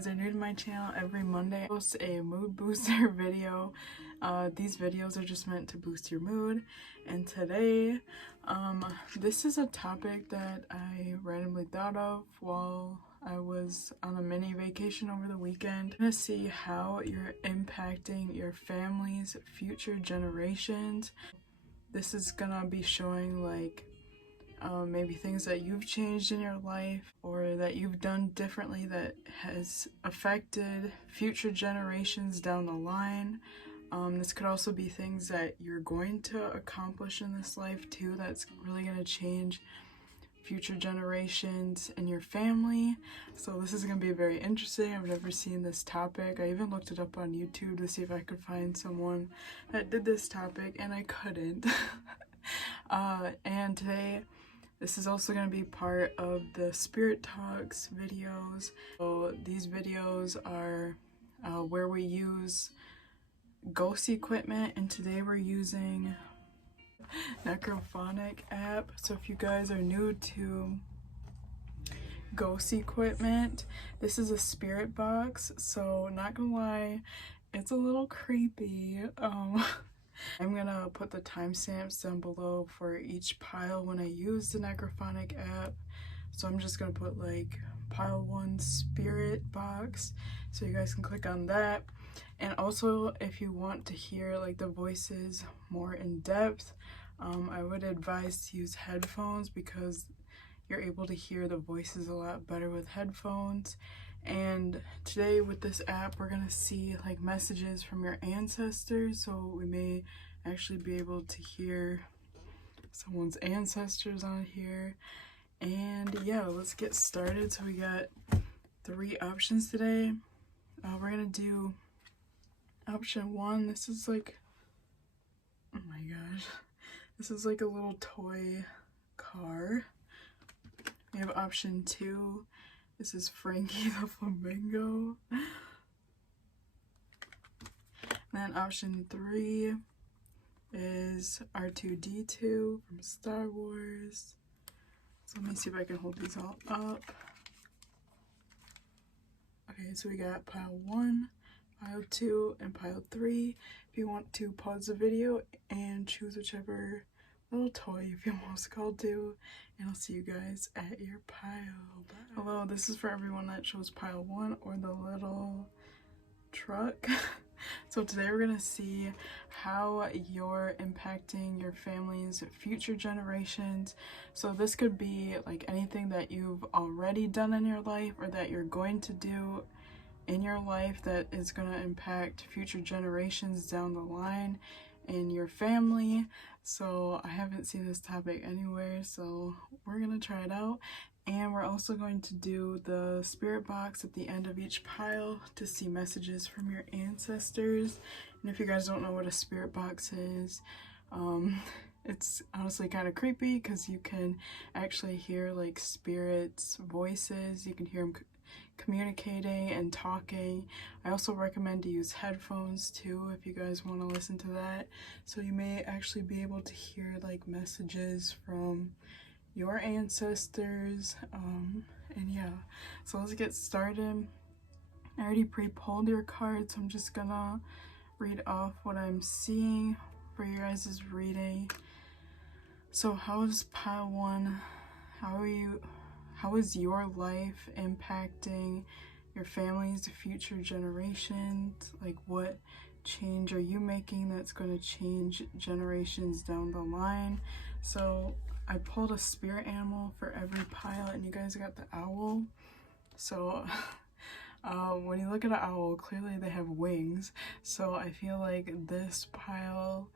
guys are new to my channel, every Monday I post a mood booster video. These videos are just meant to boost your mood, and today this is a topic that I randomly thought of while I was on a mini vacation over the weekend. I'm gonna see how you're impacting your family's future generations. This is gonna be showing like maybe things that you've changed in your life or that you've done differently that has affected future generations down the line. This could also be things that you're going to accomplish in this life too that's really going to change future generations in your family. So this is going to be very interesting. I've never seen this topic. I even looked it up on YouTube to see if I could find someone that did this topic, and I couldn't. And today this is also going to be part of the Spirit Talks videos. So these videos are where we use ghost equipment, and today we're using Necrophonic app. So if you guys are new to ghost equipment, this is a spirit box. So not gonna lie, it's a little creepy. I'm gonna put the timestamps down below for each pile when I use the Necrophonic app. So I'm just gonna put like pile 1 spirit box so you guys can click on that. And also, if you want to hear like the voices more in depth, I would advise to use headphones because you're able to hear the voices a lot better with headphones. And today with this app, we're gonna see like messages from your ancestors, so we may actually be able to hear someone's ancestors on here. And yeah, let's get started. So we got 3 options today. We're gonna do option 1. This is like, oh my gosh, this is like a little toy car. We have option 2. This is Frankie the Flamingo. And then option 3 is R2-D2 from Star Wars. So let me see if I can hold these all up. Okay, so we got pile 1, pile 2, and pile 3. If you want to pause the video and choose whichever little toy you feel most called to, and I'll see you guys at your pile. Bye. Hello, this is for everyone that chose pile 1 or the little truck. So today we're gonna see how you're impacting your family's future generations. So this could be like anything that you've already done in your life or that you're going to do in your life that is going to impact future generations down the line in your family. So I haven't seen this topic anywhere, so we're gonna try it out. And we're also going to do the spirit box at the end of each pile to see messages from your ancestors. And if you guys don't know what a spirit box is, it's honestly kind of creepy because you can actually hear like spirits' voices. You can hear them communicating and talking. I also recommend to use headphones too if you guys want to listen to that, so you may actually be able to hear like messages from your ancestors. And yeah, so let's get started. I already pre-pulled your cards, so I'm just gonna read off what I'm seeing for your guys' reading. So how is pile 1, how is your life impacting your family's future generations? Like, what change are you making that's going to change generations down the line? So I pulled a spirit animal for every pile, and you guys got the owl. So when you look at an owl, clearly they have wings. So I feel like this pile,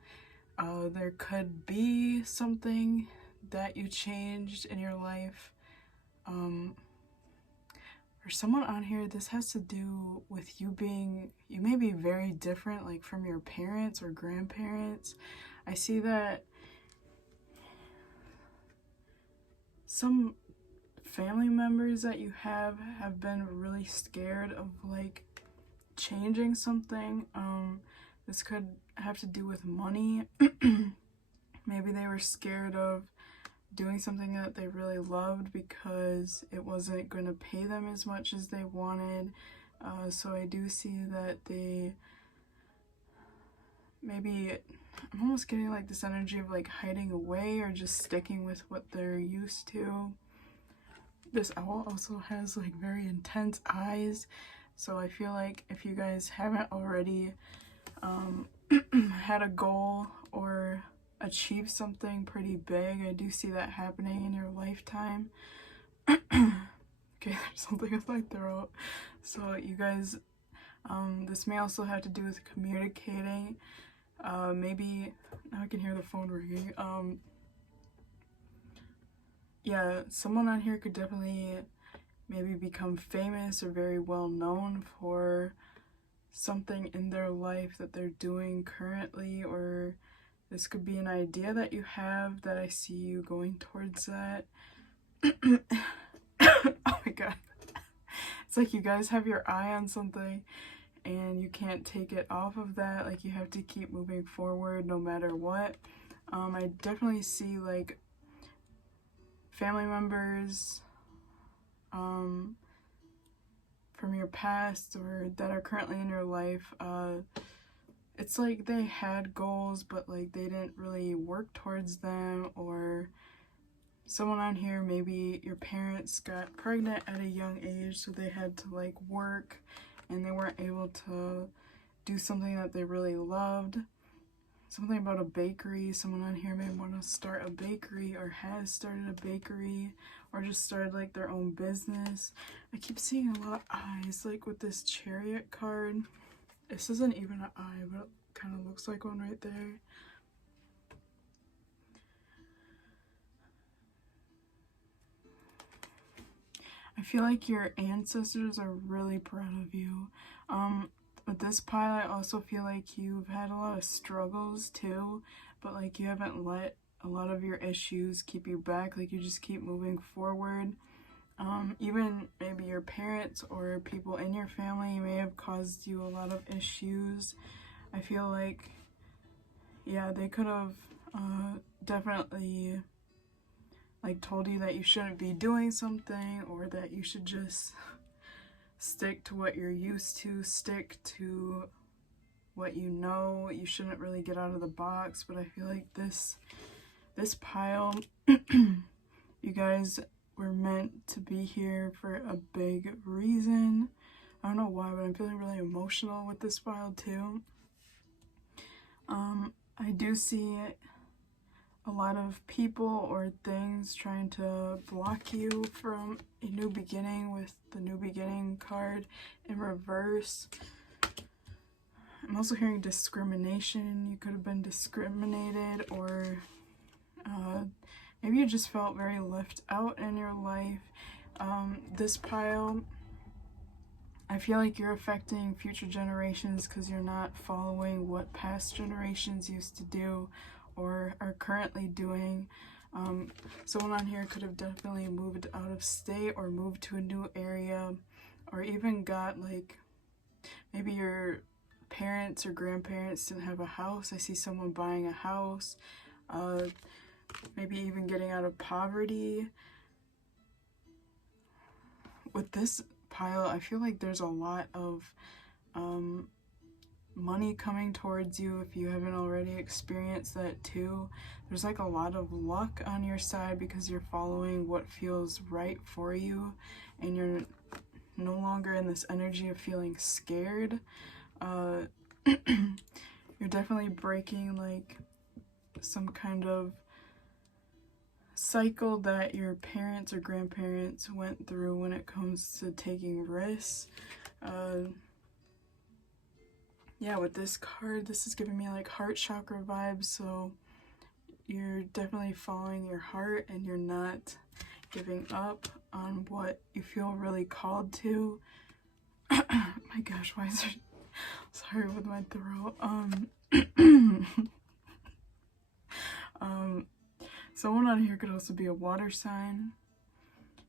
there could be something that you changed in your life. For someone on here, this has to do with you may be very different, like from your parents or grandparents. I see that some family members that you have been really scared of like changing something. This could have to do with money. Maybe they were scared of doing something that they really loved because it wasn't going to pay them as much as they wanted. So I do see that they maybe, I'm almost getting like this energy of like hiding away or just sticking with what they're used to. This owl also has like very intense eyes, so I feel like if you guys haven't already had a goal or achieved something pretty big, I do see that happening in your lifetime. Okay, there's something in my throat. So you guys, this may also have to do with communicating. Maybe, now I can hear the phone ringing. Yeah, someone on here could definitely maybe become famous or very well known for something in their life that they're doing currently, or this could be an idea that you have that I see you going towards that. Oh my god. It's like you guys have your eye on something and you can't take it off of that. Like you have to keep moving forward no matter what. I definitely see like family members from your past or that are currently in your life. It's like they had goals but like they didn't really work towards them, or someone on here, maybe your parents got pregnant at a young age so they had to like work and they weren't able to do something that they really loved. Something about a bakery. Someone on here may want to start a bakery or has started a bakery or just started like their own business. I keep seeing a lot of eyes, like with this Chariot card. This isn't even an eye, but it kind of looks like one right there. I feel like your ancestors are really proud of you. With this pile, I also feel like you've had a lot of struggles too, but like you haven't let a lot of your issues keep you back. Like you just keep moving forward. Even maybe your parents or people in your family may have caused you a lot of issues. I feel like, yeah, they could have definitely like told you that you shouldn't be doing something, or that you should just stick to what you're used to, stick to what you know. You shouldn't really get out of the box. But I feel like this pile, you guys were meant to be here for a big reason. I don't know why, but I'm feeling really emotional with this pile too. I do see a lot of people or things trying to block you from a new beginning with the new beginning card in reverse. I'm also hearing discrimination. You could have been discriminated, or maybe you just felt very left out in your life. This pile, I feel like you're affecting future generations because you're not following what past generations used to do or are currently doing. Someone on here could have definitely moved out of state or moved to a new area, or even got like, maybe your parents or grandparents didn't have a house. I see someone buying a house, maybe even getting out of poverty. With this pile, I feel like there's a lot of money coming towards you if you haven't already experienced that too. There's like a lot of luck on your side because you're following what feels right for you and you're no longer in this energy of feeling scared. You're definitely breaking like some kind of cycle that your parents or grandparents went through when it comes to taking risks. Yeah, with this card, this is giving me like heart chakra vibes, so you're definitely following your heart and you're not giving up on what you feel really called to. My gosh, why is there... Sorry with my throat. Someone on here could also be a water sign.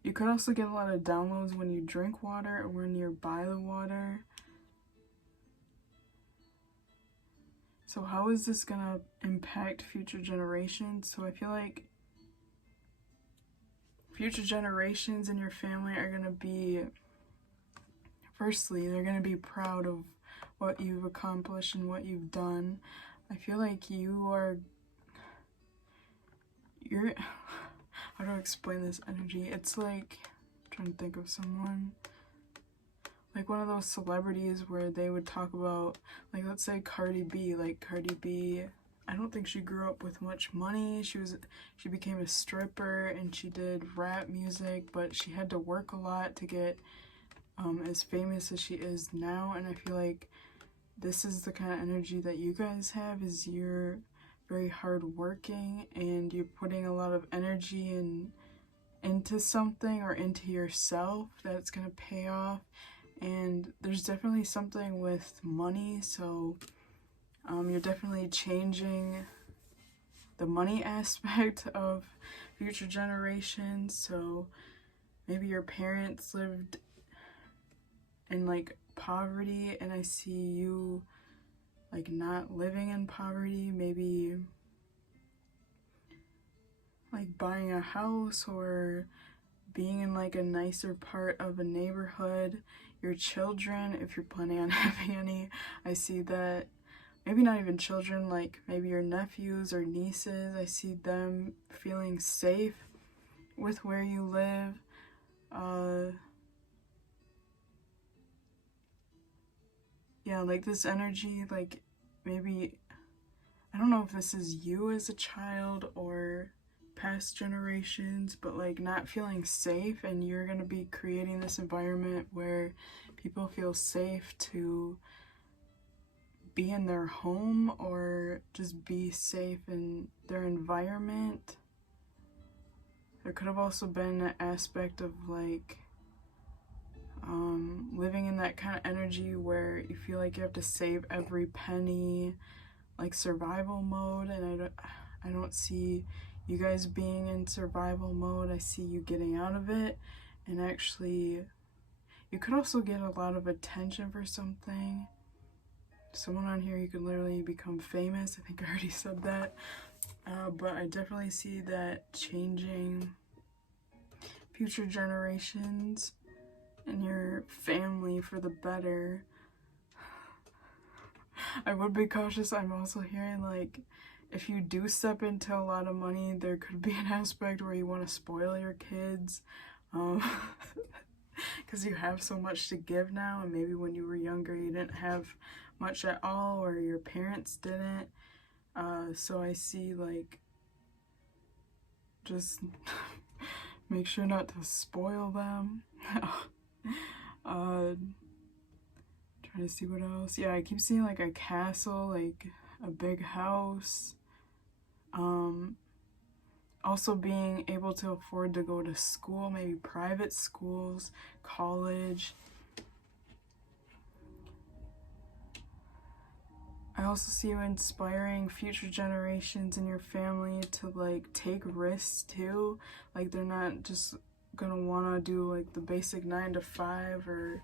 You could also get a lot of downloads when you drink water or when you're by the water. So how is this gonna impact future generations? So I feel like future generations in your family are gonna be firstly, they're going to be proud of what you've accomplished and what you've done. I feel like you're how do I explain this energy? It's like, I'm trying to think of someone, like one of those celebrities where they would talk about, like, let's say Cardi B. Like, Cardi B, I don't think she grew up with much money. She became a stripper and she did rap music, but she had to work a lot to get as famous as she is now. And I feel like this is the kind of energy that you guys have, is you're very hardworking and you're putting a lot of energy into something or into yourself that's gonna pay off. And there's definitely something with money, so you're definitely changing the money aspect of future generations. So maybe your parents lived in like poverty, and I see you like not living in poverty, maybe like buying a house or being in like a nicer part of a neighborhood. Your children, if you're planning on having any, I see that, maybe not even children, like maybe your nephews or nieces, I see them feeling safe with where you live. Yeah, like this energy, like maybe, I don't know if this is you as a child or past generations, but like not feeling safe, and you're gonna be creating this environment where people feel safe to be in their home or just be safe in their environment. There could have also been an aspect of like living in that kind of energy where you feel like you have to save every penny, like survival mode. And I don't see you guys being in survival mode. I see you getting out of it, and actually you could also get a lot of attention for something. Someone on here, you could literally become famous. I think I already said that, but I definitely see that changing future generations and your family for the better. I would be cautious. I'm also hearing like, if you do step into a lot of money, there could be an aspect where you want to spoil your kids, because you have so much to give now, and maybe when you were younger you didn't have much at all, or your parents didn't. So I see like, just make sure not to spoil them. Trying to see what else. Yeah, I keep seeing like a castle, like a big house. Also being able to afford to go to school, maybe private schools, college. I also see you inspiring future generations in your family to like take risks too. Like they're not just gonna wanna do like the basic 9 to 5 or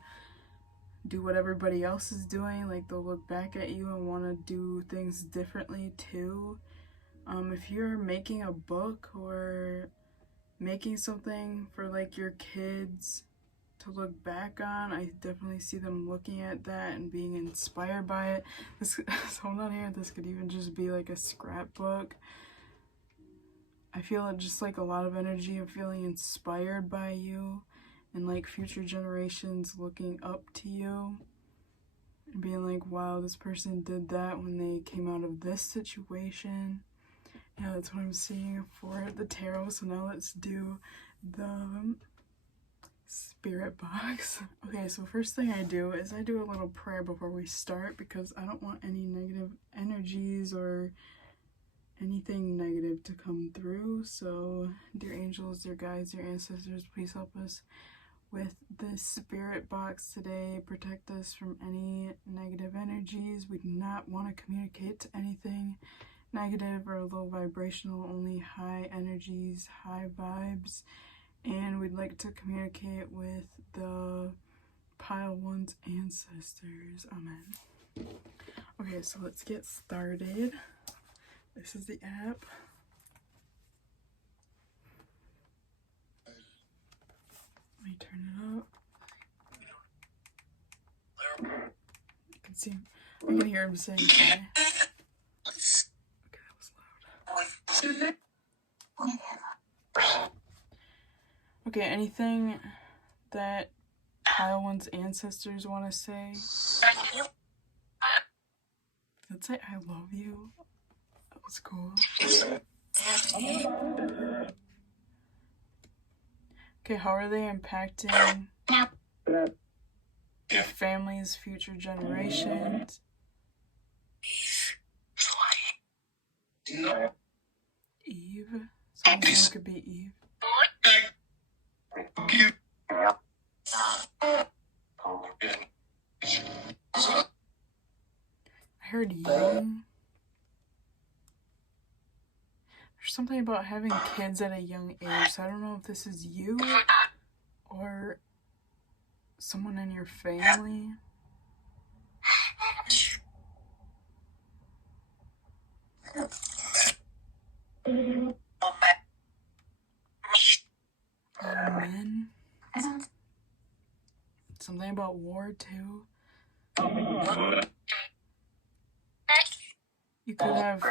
do what everybody else is doing. Like they'll look back at you and wanna do things differently too. If you're making a book or making something for like your kids to look back on, I definitely see them looking at that and being inspired by it. This, hold on here, this could even just be like a scrapbook. I feel just like a lot of energy of feeling inspired by you, and like future generations looking up to you and being like, wow, this person did that when they came out of this situation. Yeah, that's what I'm seeing for the tarot. So now let's do the spirit box. Okay, so first thing I do is I do a little prayer before we start, because I don't want any negative energies or anything negative to come through. So dear angels, dear guides, dear ancestors, please help us with this spirit box today. Protect us from any negative energies. We do not want to communicate to anything negative or low vibrational, only high energies, high vibes. And we'd like to communicate with the pile one's ancestors. Amen. Okay, so let's get started. This is the app. Let me turn it up. I can hear him saying hi. Okay, that was loud. Okay, anything that pile one's ancestors want to say? Let's say I love you. That was cool. Okay, how are they impacting your family's future generations? Eve? Someone saying it could be Eve. I heard young. There's something about having kids at a young age, so I don't know if this is you or someone in your family. Men. Something about war too. You could have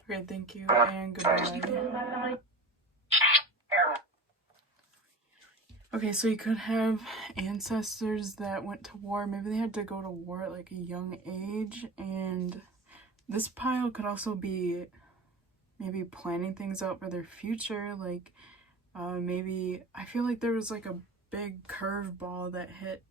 okay, thank you and goodbye. Okay, so you could have ancestors that went to war. Maybe they had to go to war at like a young age, and this pile could also be maybe planning things out for their future. Like maybe I feel like there was like a big curveball that hit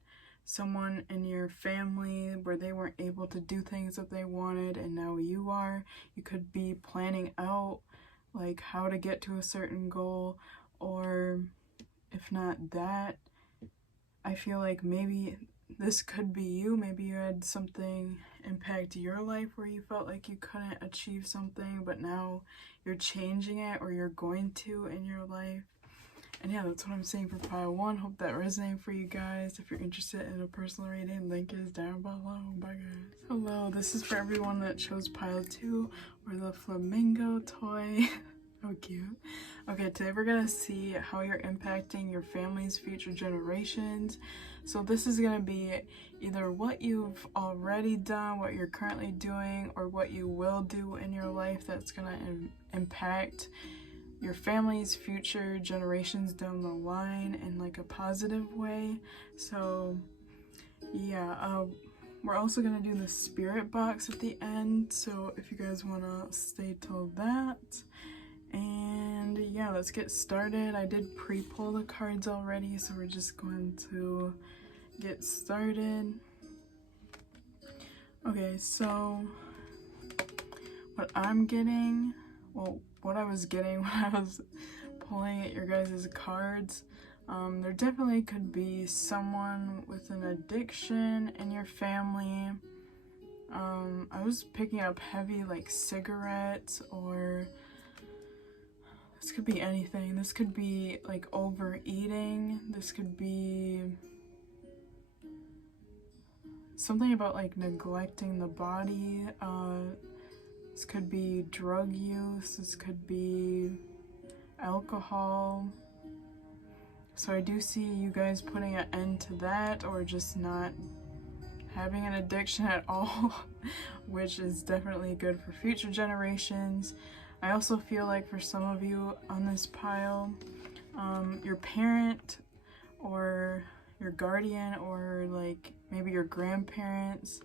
someone in your family where they weren't able to do things that they wanted, and now you are. You could be planning out like how to get to a certain goal, or if not that, I feel like maybe this could be you. Maybe you had something impact your life where you felt like you couldn't achieve something, but now you're changing it, or you're going to in your life. And yeah, that's what I'm saying for pile 1. Hope that resonated for you guys. If you're interested in a personal reading, link is down below. Bye guys. Hello, this is for everyone that chose pile 2 or the flamingo toy. How cute. Okay, today we're gonna see how you're impacting your family's future generations. So this is gonna be either what you've already done, what you're currently doing, or what you will do in your life that's gonna impact your family's future generations down the line in like a positive way. So yeah, we're also gonna do the spirit box at the end, so if you guys want to stay till that. And yeah, let's get started. I did pre-pull the cards already, so we're just going to get started. Okay, so what I'm getting, well, what I was getting when I was pulling at your guys' cards, there definitely could be someone with an addiction in your family. I was picking up heavy like cigarettes, or this could be anything. This could be like overeating. This could be something about like neglecting the body. This could be drug use. This could be alcohol. So I do see you guys putting an end to that, or just not having an addiction at all, which is definitely good for future generations. I also feel like for some of you on this pile, your parent or your guardian, or like maybe your grandparents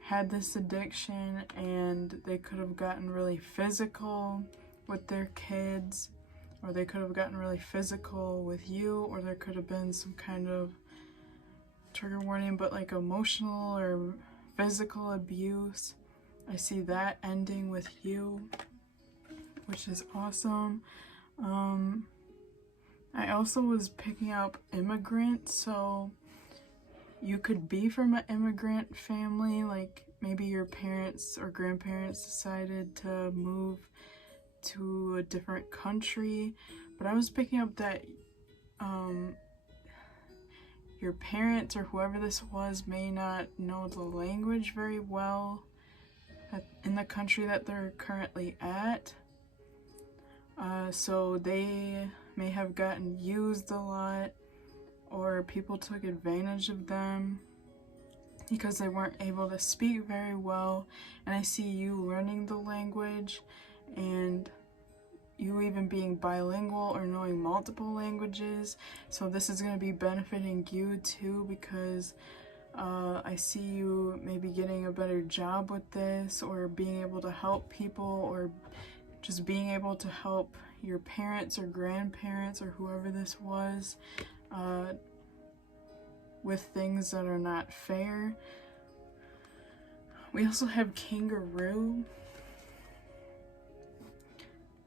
had this addiction, and they could have gotten really physical with their kids, or they could have gotten really physical with you, or there could have been some kind of trigger warning, but like emotional or physical abuse. I see that ending with you, which is awesome. I also was picking up immigrant, so you could be from an immigrant family, like maybe your parents or grandparents decided to move to a different country, but I was picking up that your parents or whoever this was may not know the language very well, in the country that they're currently at. So they may have gotten used a lot, or people took advantage of them because they weren't able to speak very well. And I see you learning the language, and you even being bilingual or knowing multiple languages. So this is going to be benefiting you too, because I see you maybe getting a better job with this, or being able to help people, or just being able to help your parents or grandparents or whoever this was with things that are not fair. We also have kangaroo.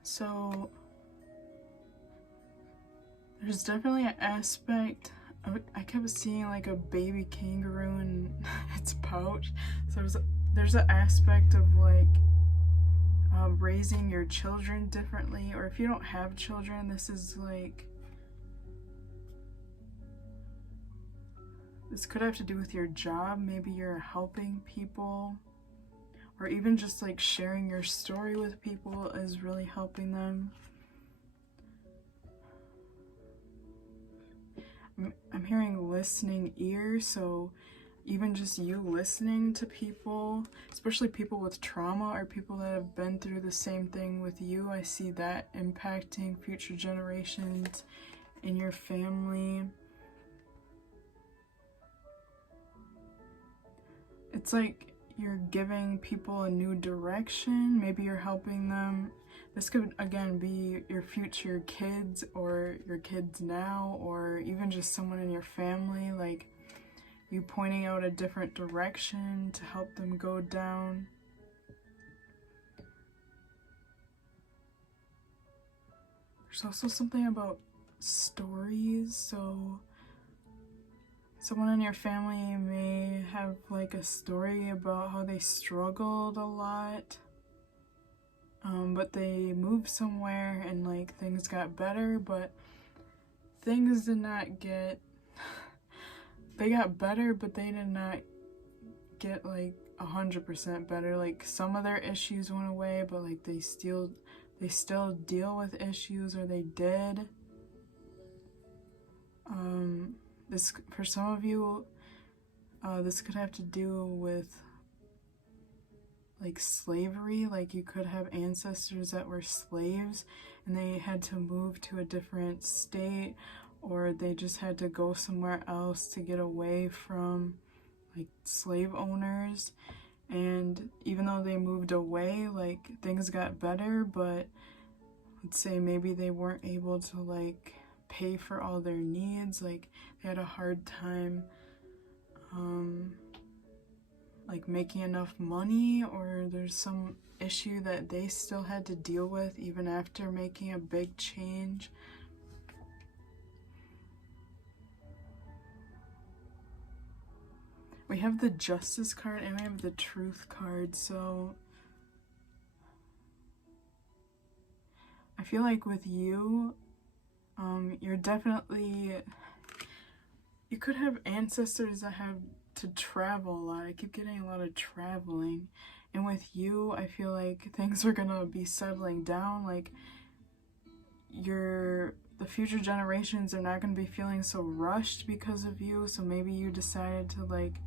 So there's definitely an aspect. I kept seeing like a baby kangaroo in its pouch. So there's an aspect of like raising your children differently, or if you don't have children, this is like, this could have to do with your job. Maybe you're helping people, or even just like sharing your story with people is really helping them. I'm hearing listening ear, so even just you listening to people, especially people with trauma or people that have been through the same thing with you, I see that impacting future generations in your family. It's like you're giving people a new direction. Maybe you're helping them. This could, again, be your future kids, or your kids now, or even just someone in your family, like you pointing out a different direction to help them go down. There's also something about stories. So someone in your family may have like a story about how they struggled a lot, but they moved somewhere and like things got better, but things did not get, they got better, but they did not get like 100% better. Like some of their issues went away, but like they still deal with issues, or they did. This, for some of you, this could have to do with like slavery. Like you could have ancestors that were slaves and they had to move to a different state, or they just had to go somewhere else to get away from like slave owners. And even though they moved away, like things got better, but let's say maybe they weren't able to like pay for all their needs. Like they had a hard time like making enough money, or there's some issue that they still had to deal with even after making a big change. We have the Justice card and we have the Truth card. So I feel like with you, you're definitely, you could have ancestors that have to travel a lot. I keep getting a lot of traveling. And with you, I feel like things are gonna be settling down. Like the future generations are not gonna be feeling so rushed because of you. So maybe you decided to like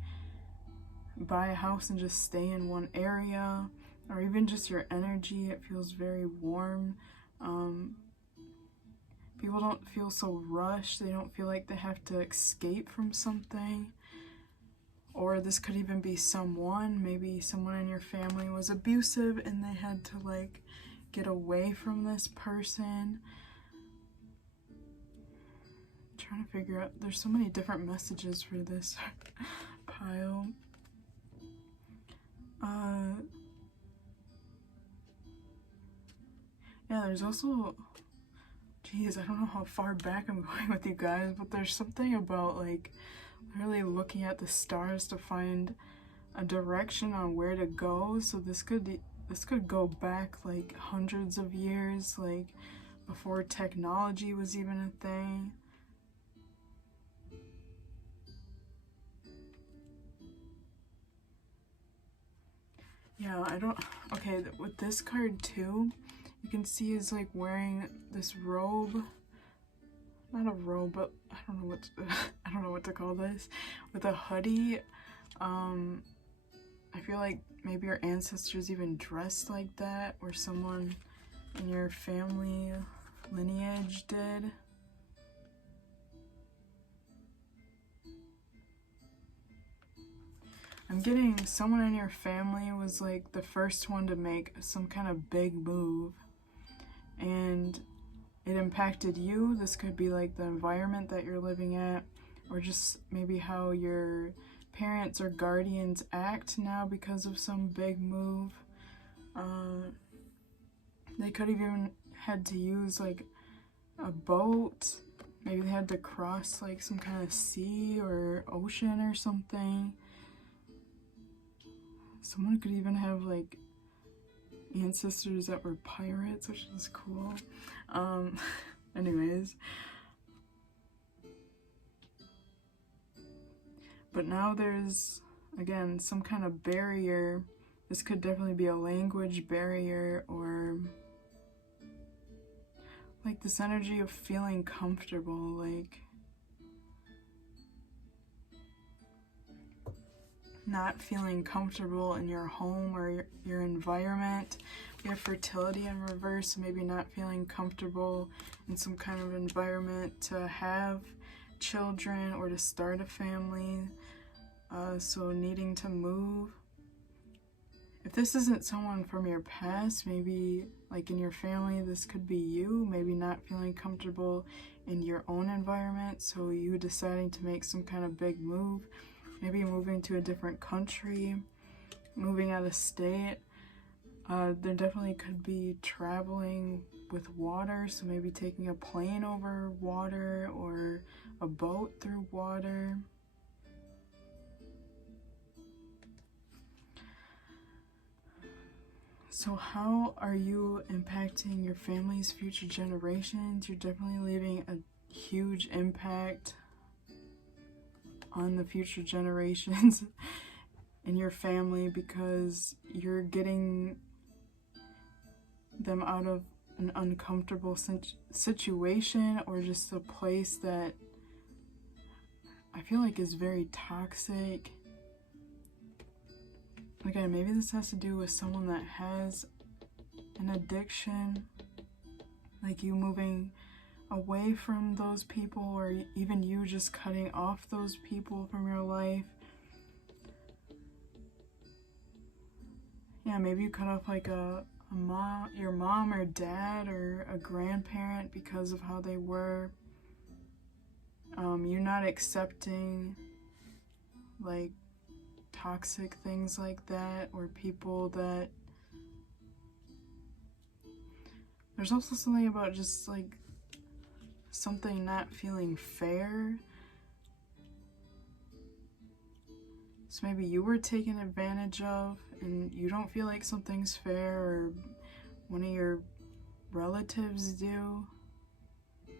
buy a house and just stay in one area, or even just your energy, it feels very warm. People don't feel so rushed. They don't feel like they have to escape from something. Or this could even be someone, maybe someone in your family was abusive and they had to like get away from this person. I'm trying to figure out, there's so many different messages for this pile. Yeah, there's also, geez, I don't know how far back I'm going with you guys, but there's something about like really looking at the stars to find a direction on where to go. So this could go back like hundreds of years, like before technology was even a thing. Yeah, I don't, okay, with this card too, you can see he's like wearing this robe, not a robe, but I don't know what to, I don't know what to call this, with a hoodie. I feel like maybe your ancestors even dressed like that, or someone in your family lineage did. I'm getting someone in your family was like the first one to make some kind of big move, and it impacted you. This could be like the environment that you're living at, or just maybe how your parents or guardians act now because of some big move. They could have even had to use like a boat. Maybe they had to cross like some kind of sea or ocean or something. Someone could even have like ancestors that were pirates, which is cool. Anyways. But now there's, again, some kind of barrier. This could definitely be a language barrier, or like this energy of feeling comfortable, like not feeling comfortable in your home or your environment. We have fertility in reverse, so maybe not feeling comfortable in some kind of environment to have children or to start a family, so needing to move. If this isn't someone from your past, maybe like in your family, this could be you, maybe not feeling comfortable in your own environment, so you deciding to make some kind of big move, maybe moving to a different country, moving out of state. There definitely could be traveling with water, so maybe taking a plane over water or a boat through water. So how are you impacting your family's future generations? You're definitely leaving a huge impact on the future generations in your family, because you're getting them out of an uncomfortable situation, or just a place that I feel like is very toxic. Again, maybe this has to do with someone that has an addiction, like you moving away from those people, or even you just cutting off those people from your life. Yeah, maybe you cut off like your mom or dad or a grandparent because of how they were. You're not accepting like toxic things like that, or people that, there's also something about just like something not feeling fair. So maybe you were taken advantage of and you don't feel like something's fair, or one of your relatives do. I'm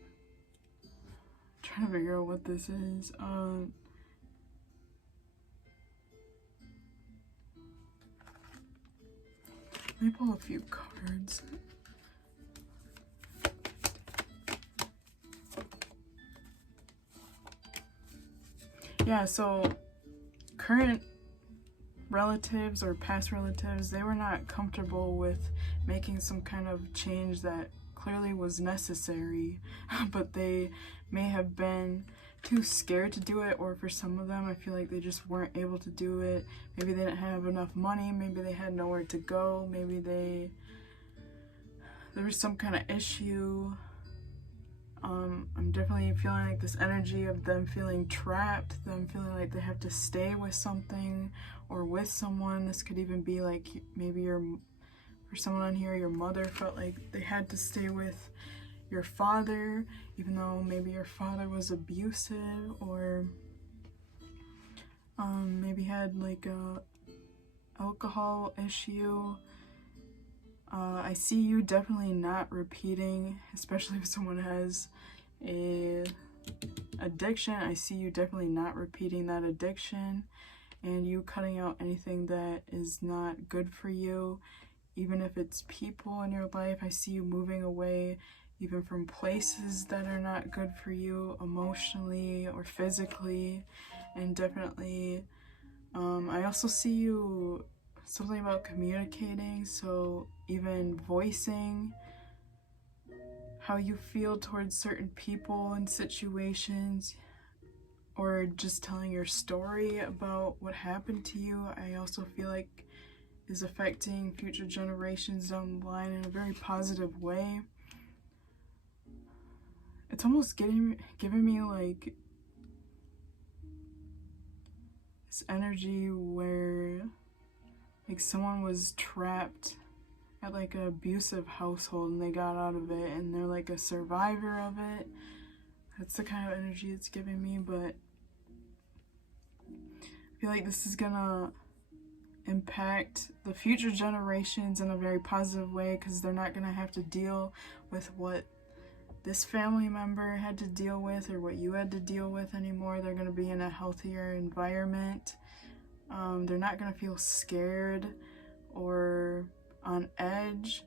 trying to figure out what this is. Let me pull a few cards. Yeah, so current relatives or past relatives, they were not comfortable with making some kind of change that clearly was necessary, but they may have been too scared to do it, or for some of them, I feel like they just weren't able to do it. Maybe they didn't have enough money, maybe they had nowhere to go, maybe there was some kind of issue. I'm definitely feeling like this energy of them feeling trapped, them feeling like they have to stay with something or with someone. This could even be like maybe for someone on here, your mother felt like they had to stay with your father, even though maybe your father was abusive, or maybe had like a alcohol issue. I see you definitely not repeating, especially if someone has a addiction. I see you definitely not repeating that addiction, and you cutting out anything that is not good for you, even if it's people in your life. I see you moving away even from places that are not good for you emotionally or physically, and definitely I also see you something about communicating, so even voicing how you feel towards certain people and situations, or just telling your story about what happened to you. I also feel like is affecting future generations down the line in a very positive way. It's almost giving me like this energy where like someone was trapped at like an abusive household and they got out of it and they're like a survivor of it. That's the kind of energy it's giving me, but I feel like this is gonna impact the future generations in a very positive way, because they're not gonna have to deal with what this family member had to deal with or what you had to deal with anymore. They're gonna be in a healthier environment. They're not gonna feel scared or on edge.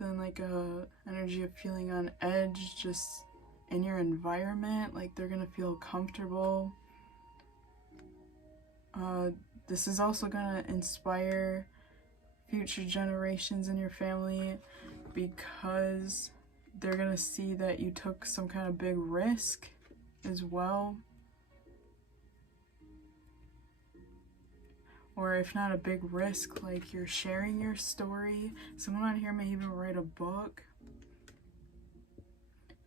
Then like a energy of feeling on edge just in your environment. Like they're gonna feel comfortable. This is also gonna inspire future generations in your family, because they're gonna see that you took some kind of big risk as well. Or if not a big risk, like you're sharing your story. Someone on here may even write a book.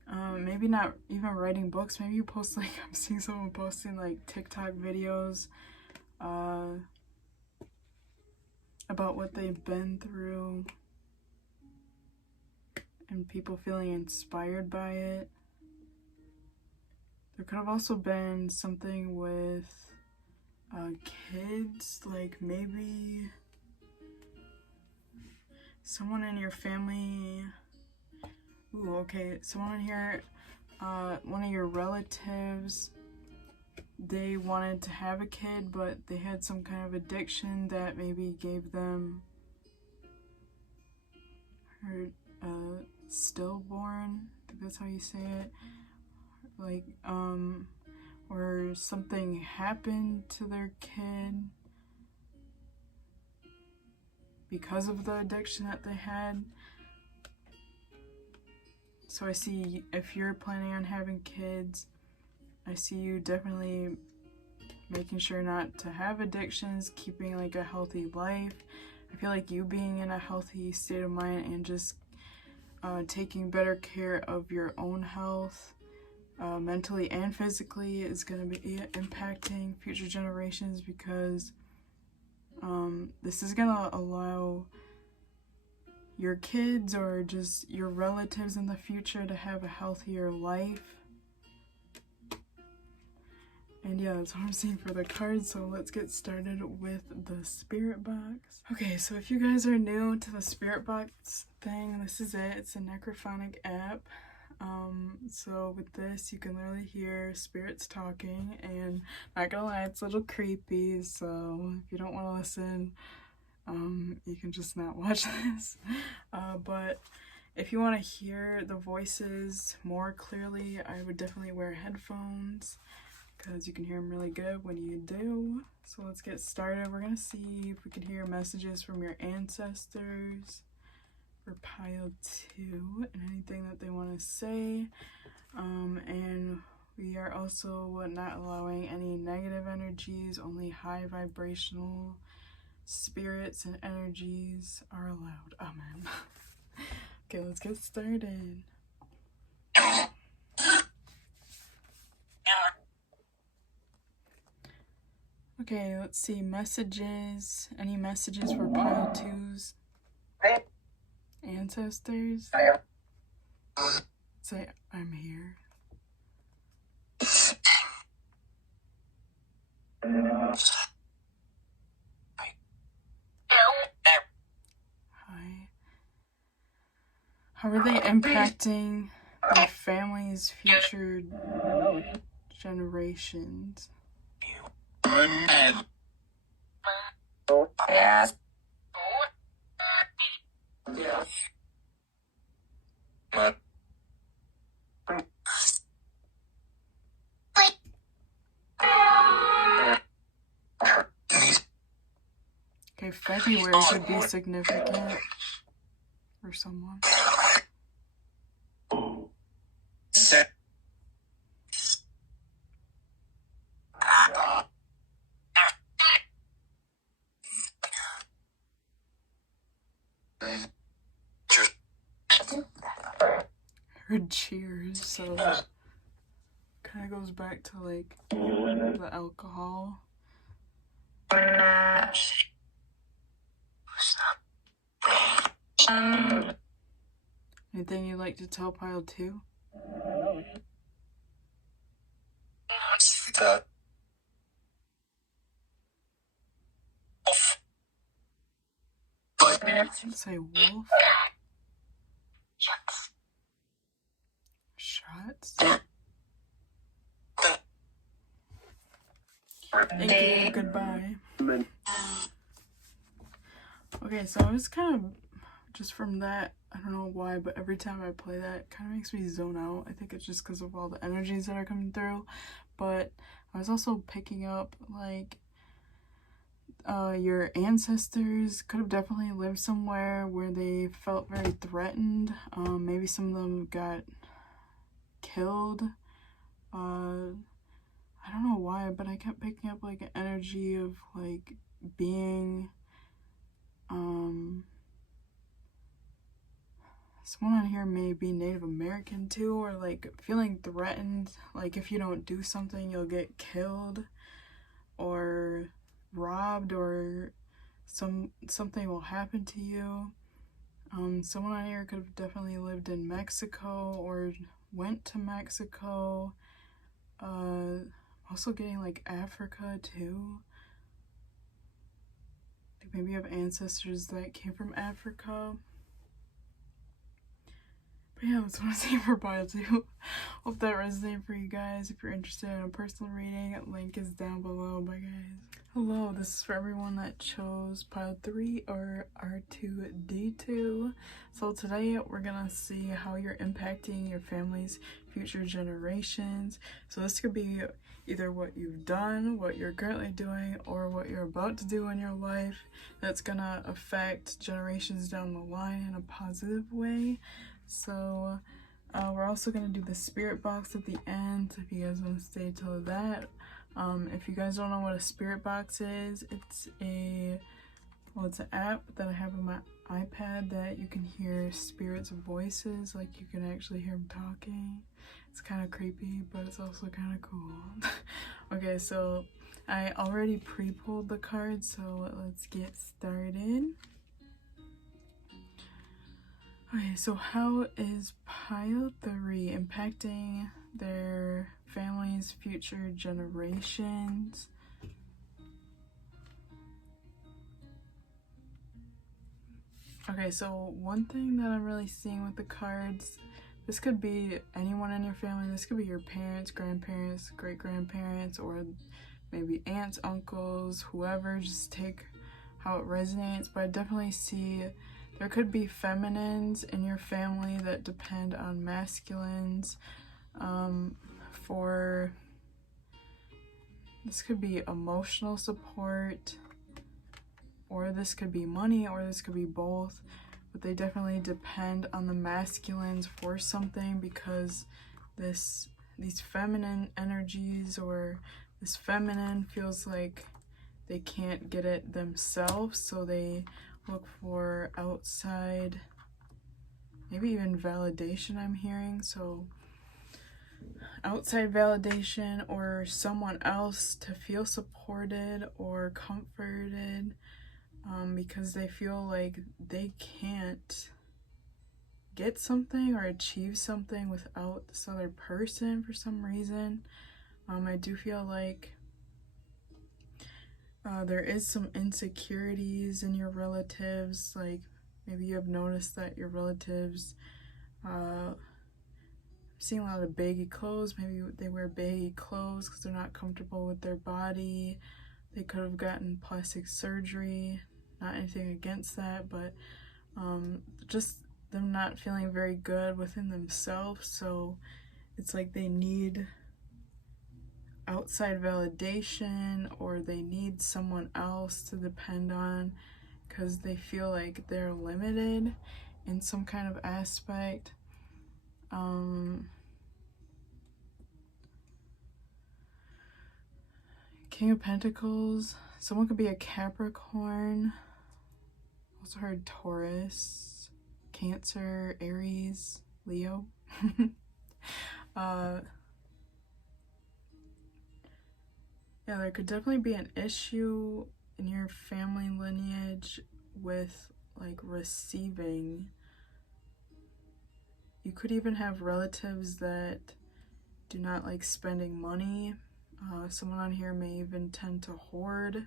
Maybe not even writing books. Maybe you post like, I'm seeing someone posting like TikTok videos about what they've been through and people feeling inspired by it. There could have also been something with kids, like maybe someone in your family. Ooh, okay, someone here, one of your relatives, they wanted to have a kid, but they had some kind of addiction that maybe gave them her stillborn, I think that's how you say it, like or something happened to their kid because of the addiction that they had. So I see if you're planning on having kids, I see you definitely making sure not to have addictions, keeping like a healthy life. I feel like you being in a healthy state of mind and just taking better care of your own health, mentally and physically, is going to be impacting future generations, because this is going to allow your kids or just your relatives in the future to have a healthier life. And yeah, that's what I'm seeing for the cards, so let's get started with the spirit box. Okay, so if you guys are new to the spirit box thing, this is it. It's a necrophonic app. So with this, you can literally hear spirits talking, and not gonna lie, it's a little creepy, so if you don't want to listen, you can just not watch this. But if you want to hear the voices more clearly, I would definitely wear headphones, because you can hear them really good when you do. So let's get started. We're gonna see if we can hear messages from your ancestors for pile 2 and anything that they want to say. And we are also not allowing any negative energies, only high vibrational spirits and energies are allowed. Amen. Okay, let's get started. Okay, let's see. Messages. Any messages for pile 2's ancestors? Say, I'm here. Hi. How are they impacting their family's future generations? Okay, February could be significant for someone. Heard cheers, so kind of goes back to like the alcohol. Anything you'd like to tell pile 2? Say wolf. Shots. Thank you. Goodbye. Okay, so I was kind of just from that. I don't know why, but every time I play that, it kind of makes me zone out. I think it's just because of all the energies that are coming through. But I was also picking up like your ancestors could have definitely lived somewhere where they felt very threatened. Maybe some of them got killed. I don't know why, but I kept picking up like an energy of like being someone on here may be Native American too, or like feeling threatened, like if you don't do something you'll get killed or robbed, or something will happen to you. Someone on here could have definitely lived in Mexico or went to Mexico. Also getting like Africa too. Like maybe you have ancestors that came from Africa. But yeah, that's what I'm saying for pile 2. Hope that resonated for you guys. If you're interested in a personal reading, link is down below. Bye guys. Hello, this is for everyone that chose pile 3 or R2D2. So today we're gonna see how you're impacting your family's future generations. So this could be either what you've done, what you're currently doing, or what you're about to do in your life that's gonna affect generations down the line in a positive way. So we're also gonna do the spirit box at the end if you guys want to stay till that. If you guys don't know what a spirit box is, it's an app that I have on my iPad that you can hear spirits' voices, like you can actually hear them talking. It's kind of creepy, but it's also kind of cool. Okay, so I already pre-pulled the cards, so let's get started. Okay, so how is pile 3 impacting their family's future generations? Okay, so one thing that I'm really seeing with the cards, this could be anyone in your family. This could be your parents, grandparents, great-grandparents, or maybe aunts, uncles, whoever. Just take how it resonates. But I definitely see there could be feminines in your family that depend on masculines. For this could be emotional support, or this could be money, or this could be both, but they definitely depend on the masculines for something, because these feminine energies, or this feminine feels like they can't get it themselves, so they look for outside, maybe even validation I'm hearing. So outside validation or someone else to feel supported or comforted, because they feel like they can't get something or achieve something without this other person for some reason. I do feel like there is some insecurities in your relatives. Like maybe you have noticed that your relatives, seeing a lot of baggy clothes. Maybe they wear baggy clothes because they're not comfortable with their body. They could have gotten plastic surgery. Not anything against that, but just them not feeling very good within themselves. So it's like they need outside validation, or they need someone else to depend on because they feel like they're limited in some kind of aspect. King of Pentacles, someone could be a Capricorn. Also heard Taurus, Cancer, Aries, Leo. Yeah, there could definitely be an issue in your family lineage with like receiving. You could even have relatives that do not like spending money. Someone on here may even tend to hoard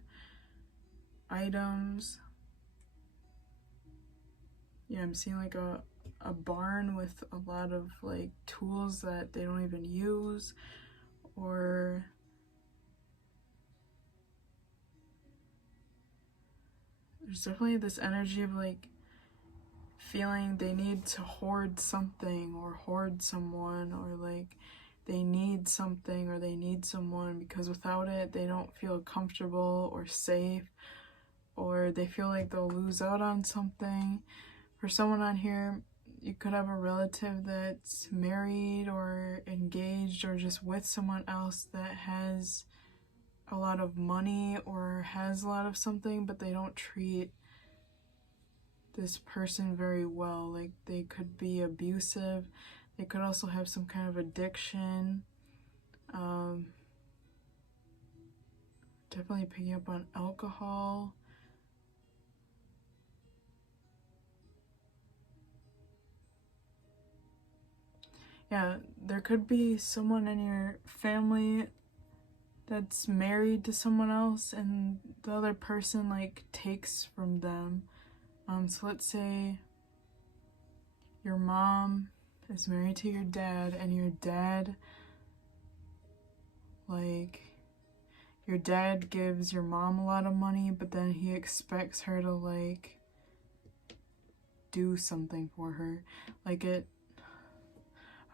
items. Yeah, I'm seeing like a barn with a lot of like tools that they don't even use, or there's definitely this energy of like feeling they need to hoard something or hoard someone, or like they need something or they need someone because without it they don't feel comfortable or safe, or they feel like they'll lose out on something. For someone on here, you could have a relative that's married or engaged or just with someone else that has a lot of money or has a lot of something, but they don't treat this person very well. Like they could be abusive. They could also have some kind of addiction. Definitely picking up on alcohol. Yeah, there could be someone in your family that's married to someone else and the other person like takes from them. So let's say your mom is married to your dad, and your dad, like, your dad gives your mom a lot of money, but then he expects her to like do something for her. Like it,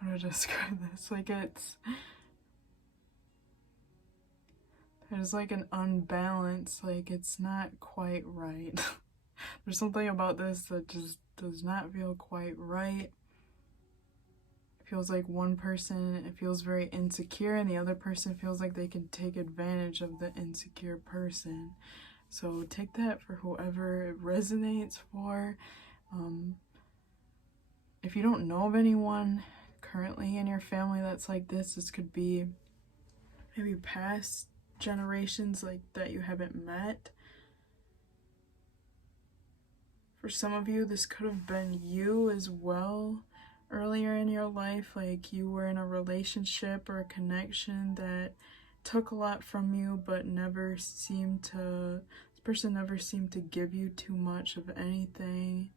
how do I describe this? Like there's like an unbalance, like it's not quite right. There's something about this that just does not feel quite right. It feels like one person, it feels very insecure, and the other person feels like they can take advantage of the insecure person. So take that for whoever it resonates for. If you don't know of anyone currently in your family that's like this could be maybe past generations like that you haven't met. For some of you, this could have been you as well earlier in your life. Like you were in a relationship or a connection that took a lot from you, but never seemed to, this person never seemed to give you too much of anything.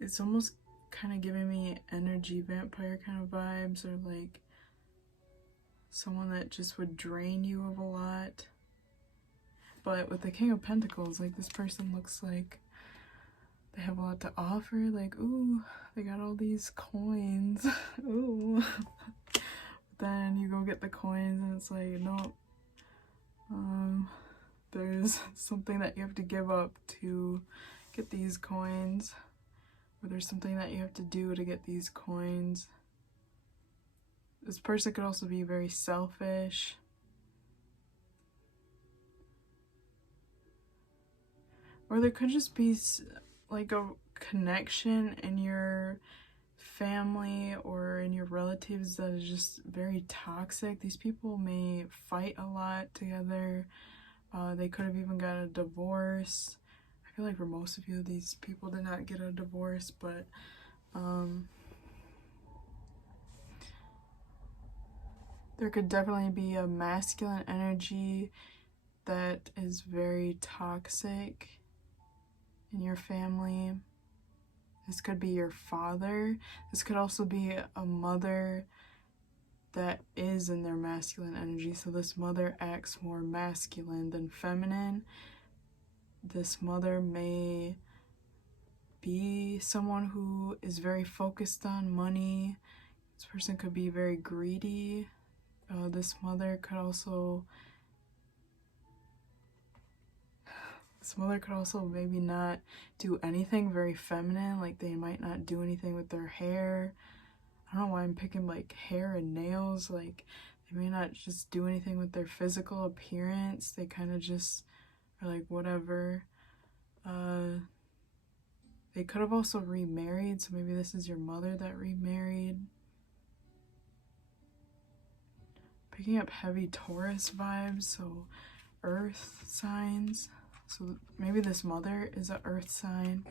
It's almost kind of giving me energy vampire kind of vibes, or like someone that just would drain you of a lot. But with the King of Pentacles, like this person looks like they have a lot to offer. Like, ooh, they got all these coins. Ooh. But then you go get the coins and it's like, nope. There's something that you have to give up to get these coins. Or there's something that you have to do to get these coins. This person could also be very selfish. Or there could just be like a connection in your family or in your relatives that is just very toxic. These people may fight a lot together. They could have even got a divorce. I feel like for most of you, these people did not get a divorce, but there could definitely be a masculine energy that is very toxic in your family. This could be your father. This could also be a mother that is in their masculine energy. So this mother acts more masculine than feminine. This mother may be someone who is very focused on money. This person could be very greedy. This mother could also maybe not do anything very feminine, like they might not do anything with their hair. I don't know why I'm picking like hair and nails. Like they may not just do anything with their physical appearance. They kind of just are like whatever. They could have also remarried, so maybe this is your mother that remarried. Picking up heavy Taurus vibes, so earth signs. So maybe this mother is an earth sign.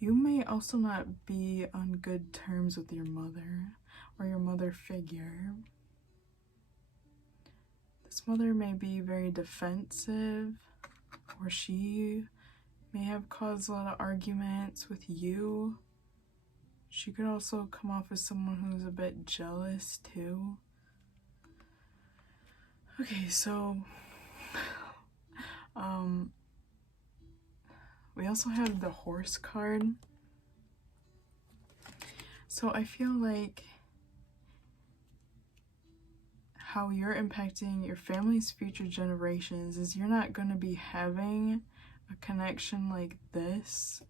You may also not be on good terms with your mother or your mother figure. This mother may be very defensive, or she may have caused a lot of arguments with you. She could also come off as someone who's a bit jealous too. Okay, so we also have the Horse card. So I feel like how you're impacting your family's future generations is you're not going to be having a connection like this.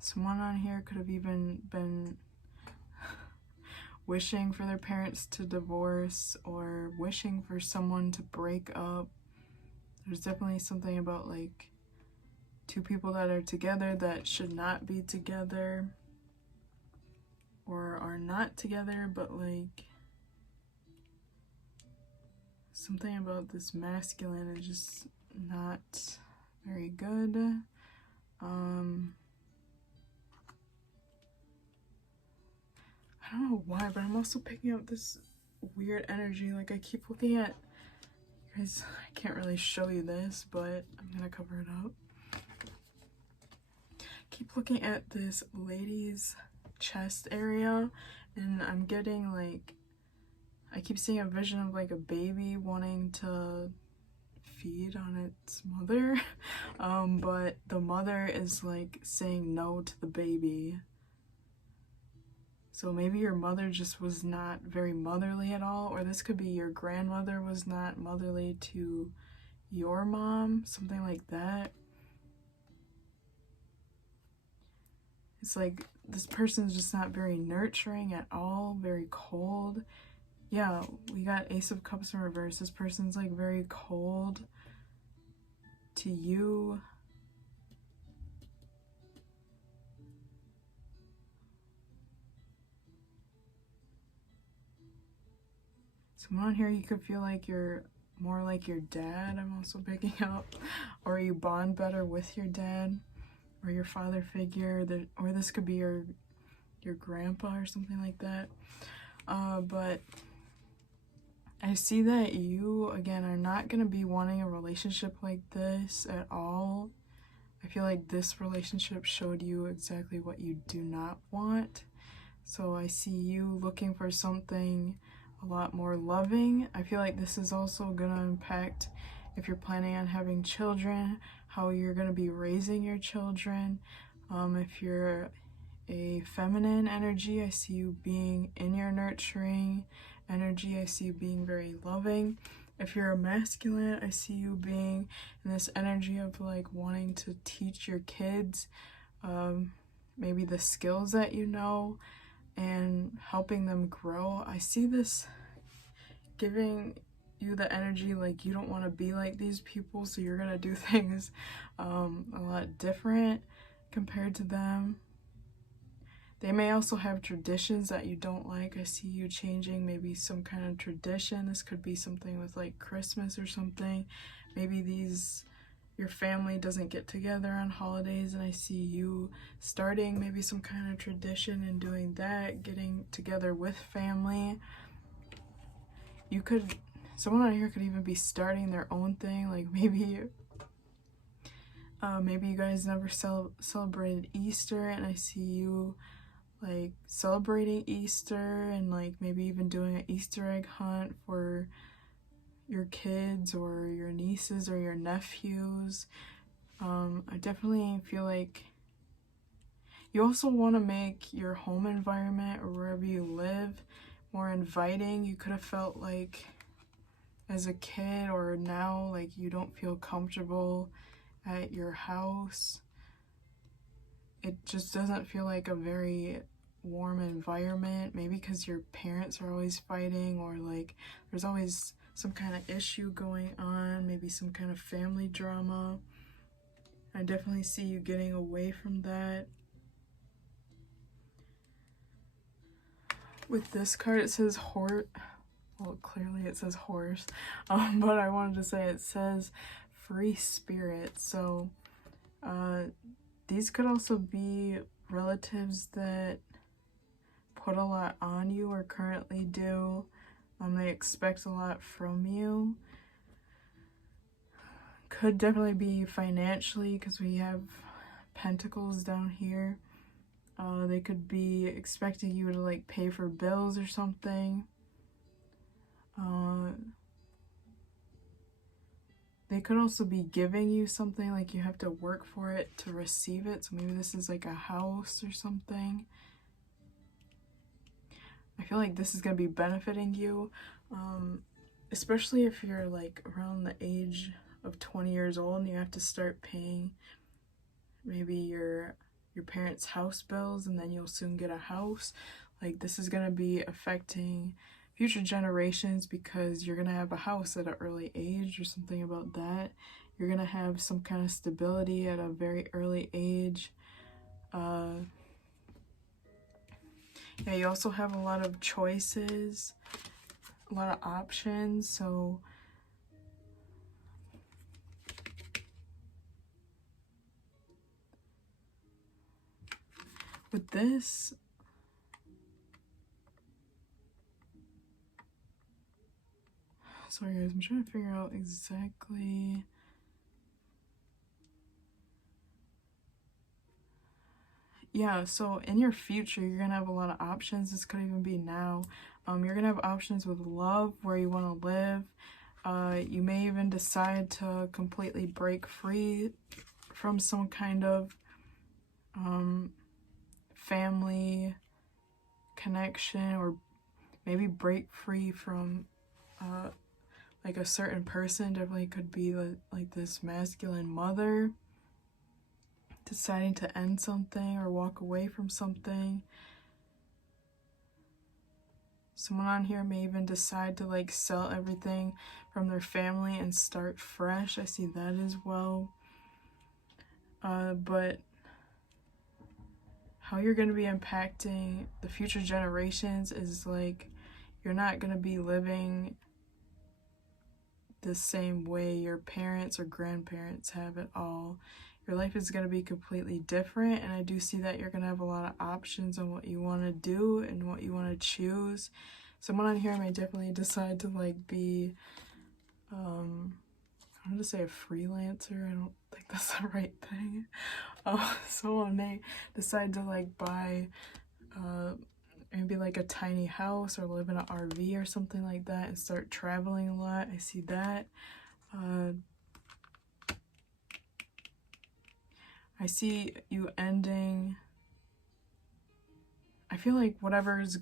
Someone on here could have even been wishing for their parents to divorce or wishing for someone to break up. There's definitely something about like two people that are together that should not be together or are not together, but like something about this masculine is just not very good. I don't know why, but I'm also picking up this weird energy. Like I keep looking at, you guys, I can't really show you this, but I'm gonna cover it up. Keep looking at this lady's chest area, and I'm getting like, I keep seeing a vision of like a baby wanting to feed on its mother, but the mother is like saying no to the baby. So maybe your mother just was not very motherly at all, or this could be your grandmother was not motherly to your mom, something like that. It's like this person's just not very nurturing at all, very cold. Yeah, we got Ace of Cups in reverse. This person's like very cold to you. Someone on here, you could feel like you're more like your dad, I'm also picking up. Or you bond better with your dad or your father figure. Or this could be your grandpa or something like that. But I see that you, again, are not going to be wanting a relationship like this at all. I feel like this relationship showed you exactly what you do not want. So I see you looking for something a lot more loving. I feel like this is also going to impact if you're planning on having children, how you're going to be raising your children. If you're a feminine energy, I see you being in your nurturing energy. I see you being very loving. If you're a masculine, I see you being in this energy of like wanting to teach your kids maybe the skills that you know and helping them grow. I see this giving you the energy like you don't want to be like these people, so you're gonna do things a lot different compared to them. They may also have traditions that you don't like. I see you changing maybe some kind of tradition. This could be something with like Christmas or something. Maybe your family doesn't get together on holidays, and I see you starting maybe some kind of tradition and doing that, getting together with family. You could someone out here could even be starting their own thing. Like maybe you guys never celebrated Easter, and I see you like celebrating Easter and like maybe even doing an Easter egg hunt for your kids or your nieces or your nephews. I definitely feel like you also want to make your home environment or wherever you live more inviting. You could have felt like as a kid or now like you don't feel comfortable at your house. It just doesn't feel like a very warm environment, maybe because your parents are always fighting or like there's always some kind of issue going on, maybe some kind of family drama. I definitely see you getting away from that. With this card, it says horse. Well, clearly it says horse, but I wanted to say it says free spirit. So these could also be relatives that put a lot on you or currently do. They expect a lot from you. Could definitely be financially because we have pentacles down here. They could be expecting you to like pay for bills or something. They could also be giving you something, like you have to work for it to receive it. So maybe this is like a house or something. I feel like this is going to be benefiting you, especially if you're like around the age of 20 years old and you have to start paying maybe your parents' house bills, and then you'll soon get a house. Like this is going to be affecting future generations because you're going to have a house at an early age or something about that. You're going to have some kind of stability at a very early age. Yeah, you also have a lot of choices, a lot of options. So with this, sorry guys, I'm trying to figure out exactly. Yeah, so in your future, you're gonna have a lot of options. This could even be now. You're gonna have options with love, where you want to live. You may even decide to completely break free from some kind of family connection, or maybe break free from like a certain person. Definitely could be like this masculine mother deciding to end something or walk away from something. Someone on here may even decide to like sell everything from their family and start fresh. I see that as well. But how you're going to be impacting the future generations is like you're not going to be living the same way your parents or grandparents have it all. Your life is going to be completely different, and I do see that you're going to have a lot of options on what you want to do and what you want to choose. Someone on here may definitely decide to like be I'm going to say a freelancer. I don't think that's the right thing. Someone may decide to like buy maybe like a tiny house or live in an RV or something like that and start traveling a lot. I see that. I see you ending. I feel like whatever's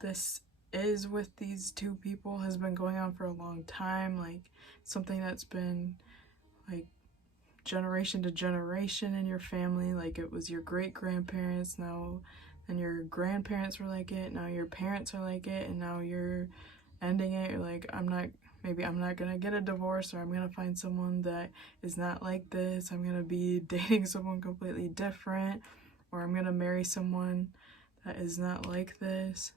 this is with these two people has been going on for a long time, like something that's been like generation to generation in your family. Like it was your great grandparents, now and your grandparents were like it, now your parents are like it, and now you're ending it. You're like, I'm not gonna get a divorce, or I'm gonna find someone that is not like this. I'm gonna be dating someone completely different, or I'm gonna marry someone that is not like this.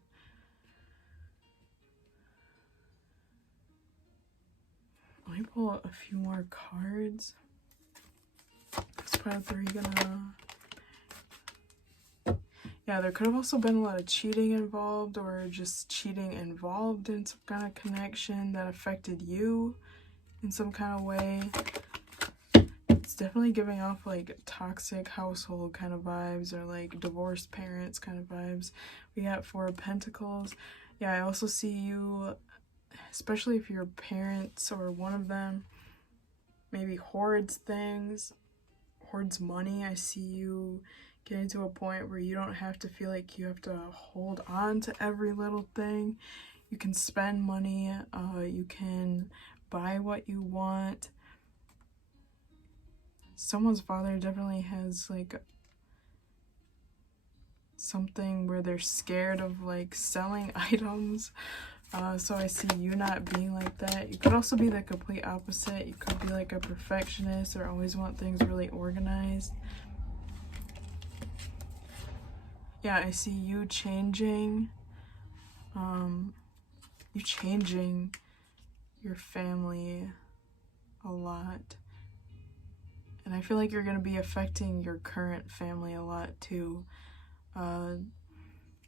Let me pull a few more cards. It's pile 3 gonna... Yeah, there could have also been a lot of cheating involved, or just cheating involved in some kind of connection that affected you in some kind of way. It's definitely giving off like toxic household kind of vibes, or like divorced parents kind of vibes. We got Four of Pentacles. Yeah, I also see you, especially if your parents or one of them maybe hoards things, hoards money. I see you getting to a point where you don't have to feel like you have to hold on to every little thing. You can spend money, you can buy what you want. Someone's father definitely has like something where they're scared of like selling items. So I see you not being like that. You could also be the complete opposite. You could be like a perfectionist or always want things really organized. Yeah, I see you changing, your family a lot. And I feel like you're going to be affecting your current family a lot too.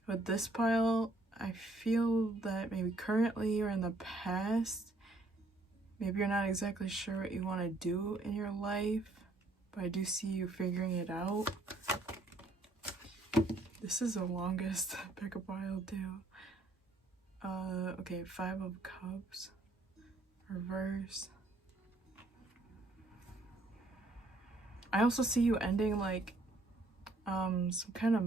With this pile, I feel that maybe currently or in the past, maybe you're not exactly sure what you want to do in your life, but I do see you figuring it out. This is the longest pickup pile too. Okay, Five of Cups, reverse. I also see you ending like some kind of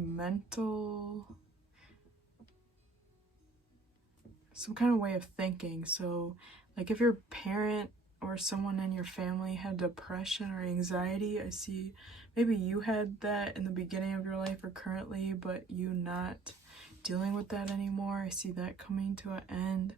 way of thinking. So like if your parent or someone in your family had depression or anxiety, I see maybe you had that in the beginning of your life or currently, but you not dealing with that anymore. I see that coming to an end.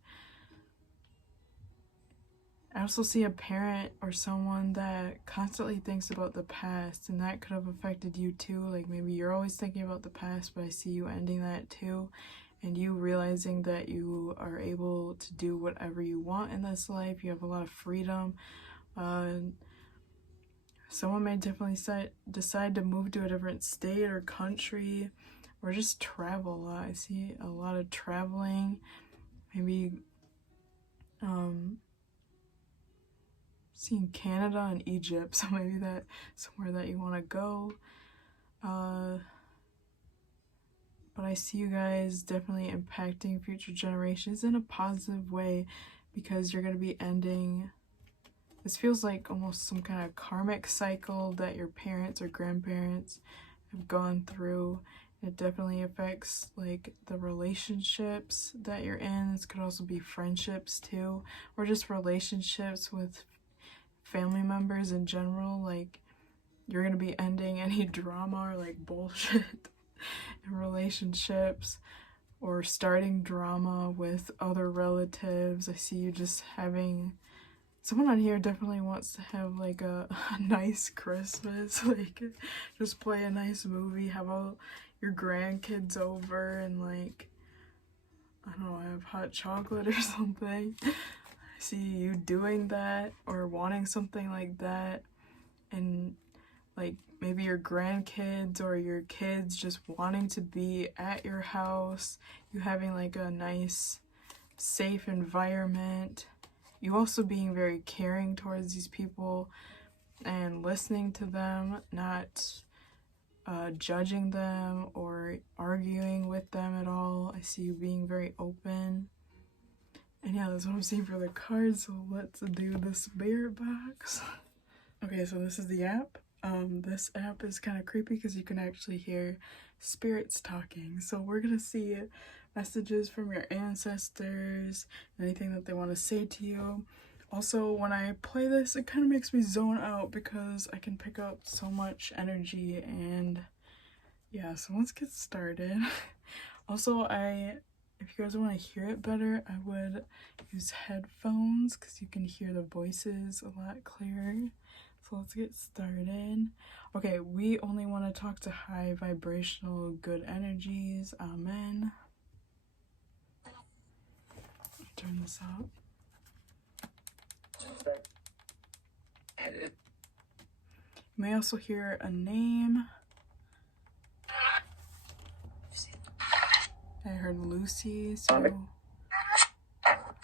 I also see a parent or someone that constantly thinks about the past, and that could have affected you too. Like maybe you're always thinking about the past, but I see you ending that too, and you realizing that you are able to do whatever you want in this life. You have a lot of freedom. Someone may definitely decide to move to a different state or country, or just travel a lot. I see a lot of traveling, maybe seeing Canada and Egypt, so maybe that's somewhere that you want to go. But I see you guys definitely impacting future generations in a positive way, because you're going to be ending, this feels like almost some kind of karmic cycle that your parents or grandparents have gone through. It definitely affects like the relationships that you're in. This could also be friendships too, or just relationships with family members in general. Like you're gonna be ending any drama or like bullshit in relationships, or starting drama with other relatives. I see you just having, someone on here definitely wants to have like a nice Christmas, like just play a nice movie, have all your grandkids over and like, I don't know, have hot chocolate or something. I see you doing that or wanting something like that, and like maybe your grandkids or your kids just wanting to be at your house, you having like a nice safe environment, you also being very caring towards these people and listening to them, not judging them or arguing with them at all. I see you being very open. And yeah, that's what I'm seeing for the cards, so let's do the spirit box. Okay, so this is the app. This app is kind of creepy because you can actually hear spirits talking. So we're gonna see messages from your ancestors, anything that they want to say to you. Also, when I play this, it kind of makes me zone out because I can pick up so much energy. And yeah, so let's get started. Also, if you guys want to hear it better, I would use headphones because you can hear the voices a lot clearer. So let's get started. Okay, we only want to talk to high vibrational good energies. Amen. Turn this up. You may also hear a name. I heard Lucy, so...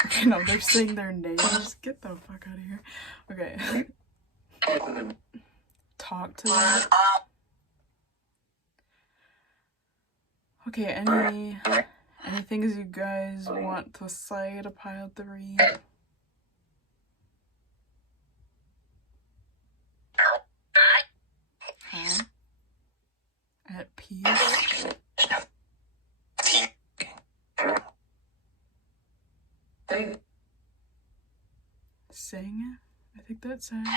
Okay, no, they're saying their names. Get the fuck out of here. Okay. Talk to them. Okay, any things you guys want to say to pile 3? Huh? At peace? Sing? I think that's it.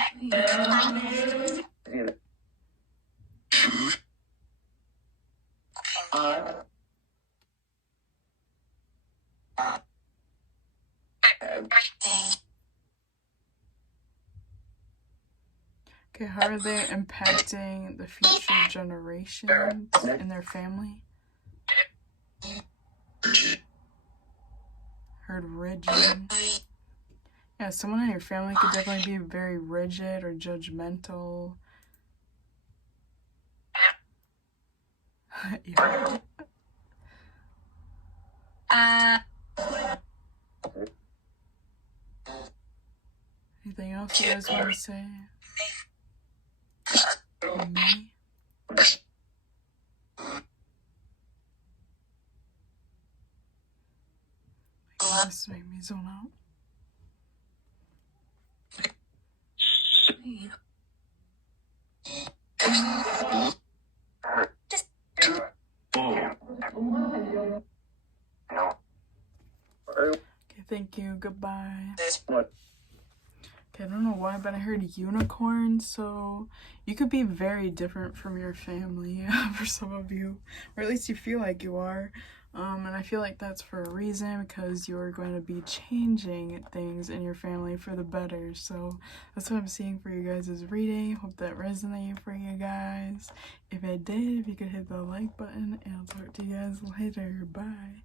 Okay, how are they impacting the future generations in their family? Heard rigid. Yeah, someone in your family could definitely be very rigid or judgmental. Yeah. Anything else you guys want to say? Me? This made me zone out. Okay, thank you. Goodbye. Okay, I don't know why, but I heard unicorn, so you could be very different from your family for some of you, or at least you feel like you are. And I feel like that's for a reason, because you're going to be changing things in your family for the better. So that's what I'm seeing for you guys' reading. Hope that resonated for you guys. If it did, if you could hit the like button, and I'll talk to you guys later. Bye.